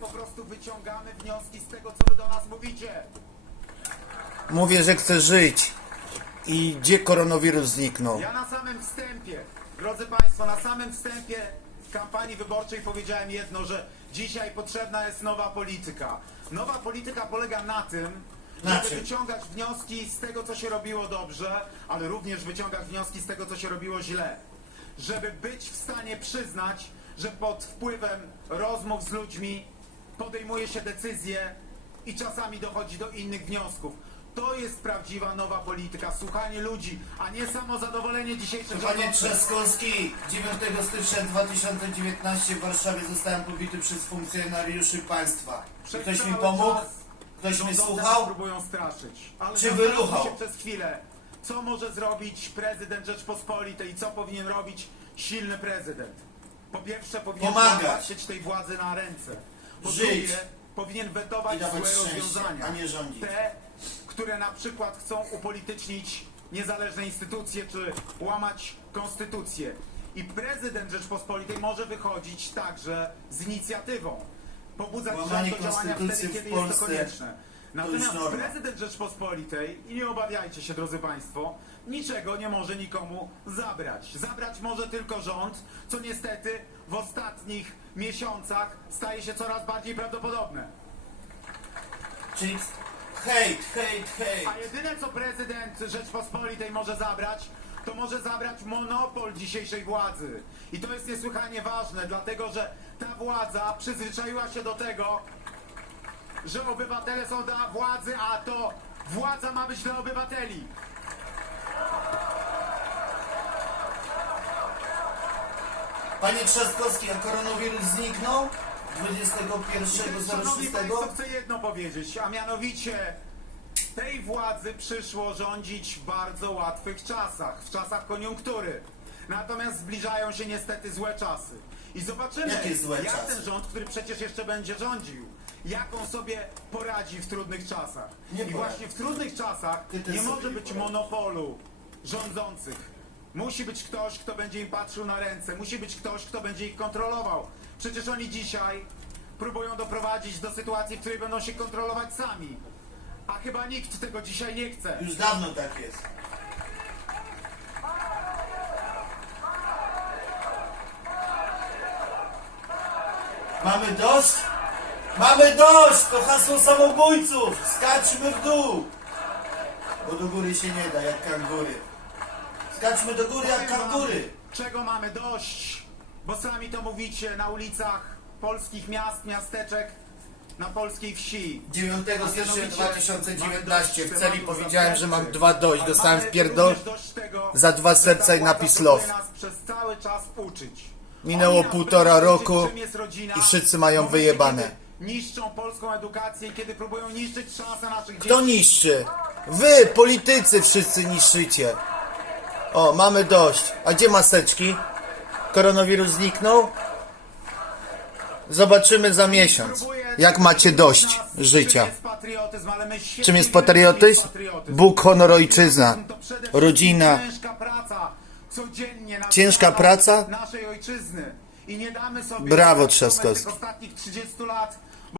po prostu wyciągamy wnioski z tego, co wy do nas mówicie. Mówię, że chcę żyć. I gdzie koronawirus zniknął? Ja na samym wstępie, drodzy Państwo, na samym wstępie kampanii wyborczej powiedziałem jedno, że dzisiaj potrzebna jest nowa polityka. Nowa polityka polega na tym, Na żeby czym? wyciągać wnioski z tego, co się robiło dobrze, ale również wyciągać wnioski z tego, co się robiło źle. Żeby być w stanie przyznać, że pod wpływem rozmów z ludźmi podejmuje się decyzje i czasami dochodzi do innych wniosków. To jest prawdziwa nowa polityka, słuchanie ludzi, a nie samozadowolenie dzisiejszych Panie. Trzaskowski, 9 stycznia 2019 w Warszawie zostałem pobity przez funkcjonariuszy państwa. Przez Ktoś mi pomógł? Ktoś mnie słuchał? próbują straszyć. Ale Czy wyruchał? się przez chwilę, co może zrobić prezydent Rzeczpospolitej i co powinien robić silny prezydent. Po pierwsze powinien Pomagać. patrzeć tej władzy na ręce. Po Żyć. drugie powinien wetować I dawać złe szczęście, rozwiązania. a nie rządzić. Te, które na przykład chcą upolitycznić niezależne instytucje czy łamać konstytucję. I prezydent Rzeczpospolitej może wychodzić także z inicjatywą. Pobudzać Łamanie rząd do działania konstytucji wtedy, w kiedy jest to Polsce konieczne. Natomiast norma. prezydent Rzeczpospolitej, i nie obawiajcie się drodzy Państwo, niczego nie może nikomu zabrać. Zabrać może tylko rząd, co niestety w ostatnich miesiącach staje się coraz bardziej prawdopodobne. Czyli hejt, hejt, hejt. A jedyne co prezydent Rzeczpospolitej może zabrać, to może zabrać monopol dzisiejszej władzy. I to jest niesłychanie ważne, dlatego że ta władza przyzwyczaiła się do tego, że obywatele są dla władzy, a to władza ma być dla obywateli. Panie Trzaskowski, a koronawirus zniknął? Szanowni Państwo, 21.06? chcę jedno powiedzieć, a mianowicie tej władzy przyszło rządzić w bardzo łatwych czasach, w czasach koniunktury. Natomiast zbliżają się niestety złe czasy. I zobaczymy, Jakie złe jak czasy? ten rząd, który przecież jeszcze będzie rządził, jak on sobie poradzi w trudnych czasach. Nie I poradzi. właśnie w trudnych czasach Ty też nie sobie może nie być monopolu rządzących. Musi być ktoś, kto będzie im patrzył na ręce. Musi być ktoś, kto będzie ich kontrolował. Przecież oni dzisiaj próbują doprowadzić do sytuacji, w której będą się kontrolować sami. A chyba nikt tego dzisiaj nie chce. Już dawno tak jest. Mamy dość? Mamy dość! To hasło samobójców! Skaczmy w dół! Bo do góry się nie da, jak kangury. Skaczmy do góry jak kangury! Czego mamy dość? Bo sami to mówicie na ulicach polskich miast, miasteczek, na polskiej wsi. 9 A stycznia mianowicie 2019 mamy w celi powiedziałem, że mam dwa dość. Ale Dostałem mamy w pierdol również dość tego, za dwa że serca i władza napis próbuje love. nas przez cały czas uczyć. Minęło Oni nas półtora będą uczyć, roku czym jest rodzina, i wszyscy mają wyjebane. Niszczą polską edukację i kiedy próbują niszczyć szanse naszych dzieci. Kto niszczy? Wy, politycy wszyscy niszczycie. O, mamy dość. A gdzie maseczki? Koronawirus zniknął? Zobaczymy za miesiąc. Jak macie dość życia. Czym jest patriotyzm. Bóg, honor, ojczyzna. Rodzina. Ciężka praca. Codziennie na Ciężka zmianę praca? naszej ojczyzny. I nie damy sobie Brawo, Trzaskowski. tych ostatnich 30 lat